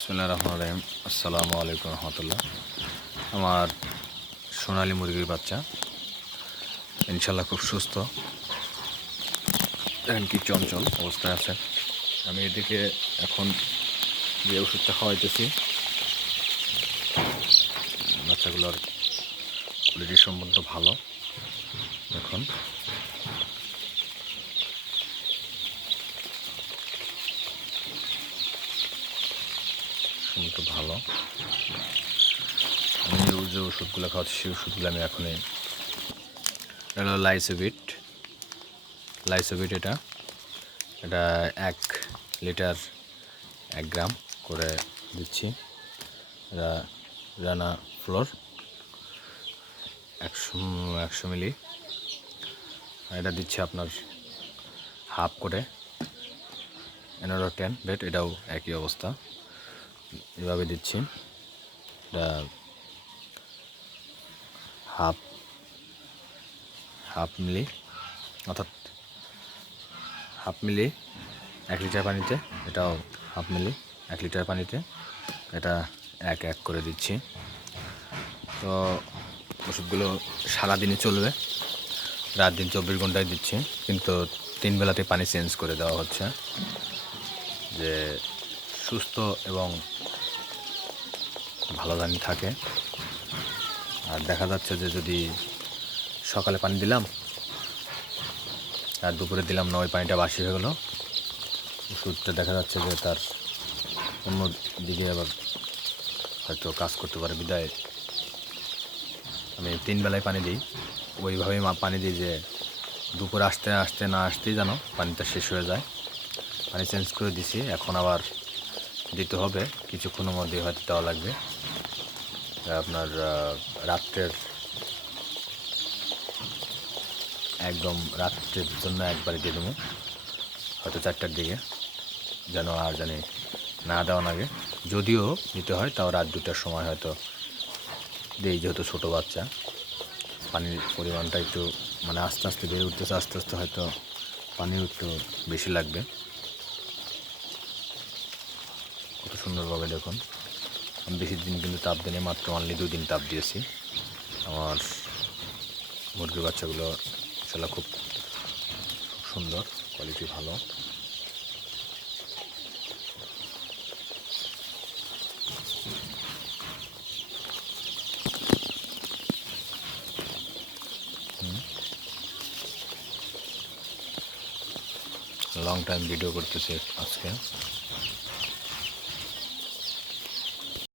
বিসমিল্লাহির রহমানির রহিম। আসসালামু আলাইকুম রহমতুল্লাহ। আমার সোনালী মুরগির বাচ্চা ইনশাল্লাহ খুব সুস্থ, দেখেন কি চঞ্চল অবস্থায় আছে। আমি এদিকে এখন যে ওষুধটা খাওয়াইতেছি, বাচ্চাগুলোর কোয়ালিটি সম্পূর্ণ ভালো। এখন সম্পূর্ণ ভালো। আমি যে ওষুধগুলো খাওয়াচ্ছি সেই ওষুধগুলো আমি এখনই, এটা হলো লাইসোভিট। এটা 1 লিটার 1 গ্রাম করে দিচ্ছি। এটা রানা ফ্লোর 100 মিলি। এটা দিচ্ছে আপনার হাফ করে এনোরো 10 বেড, এটাও একই অবস্থা, এভাবে দিচ্ছি। এটা হাফ মিলি, অর্থাৎ হাফ মিলি 1 লিটার পানিতে, এটাও হাফ মিলি 1 লিটার পানিতে, এটা এক করে দিচ্ছি। তো ওষুধগুলো সারাদিনই চলবে, রাত দিন 24 ঘন্টায় দিচ্ছি, কিন্তু 3 বেলাতে পানি চেঞ্জ করে দেওয়া হচ্ছে, যে সুস্থ এবং ভালো জানি থাকে। আর দেখা যাচ্ছে যে যদি সকালে পানি দিলাম আর দুপুরে দিলাম না, ওই পানিটা বাসি হয়ে গেলো, ওষুধটা দেখা যাচ্ছে যে তার অন্য দিকে আবার হয়তো কাজ করতে পারে। বিদায় আমি 3 বেলায় পানি দিই, ওইভাবেই পানি দিই যে দুপুর আসতে না আসতেই যেন পানিটা শেষ হয়ে যায়। পানি চেঞ্জ করে দিছি, এখন আবার দিতে হবে, কিছুক্ষণের মধ্যে হয়তো দেওয়া লাগবে। আপনার রাত্রের জন্য একবারে দিয়ে দেবো, হয়তো 4টার দিকে, যেন আর জানি না দেওয়া লাগে। যদিও দিতে হয় তাও রাত 2টার সময় হয়তো দিই, যেহেতু ছোটো বাচ্চা, পানির পরিমাণটা একটু মানে আস্তে আস্তে বেড়ে উঠতেছে, আস্তে আস্তে হয়তো পানিও একটু বেশি লাগবে। কত সুন্দরভাবে দেখুন, আমি বেশি দিন কিন্তু তাপ দিনে, মাত্র অনলি 2 দিন তাপ দিয়েছি। আমার মুরগির বাচ্চাগুলো ইনশাল্লাহ খুব সুন্দর, কোয়ালিটি ভালো। লং টাইম ভিডিও করতেছি আজকে।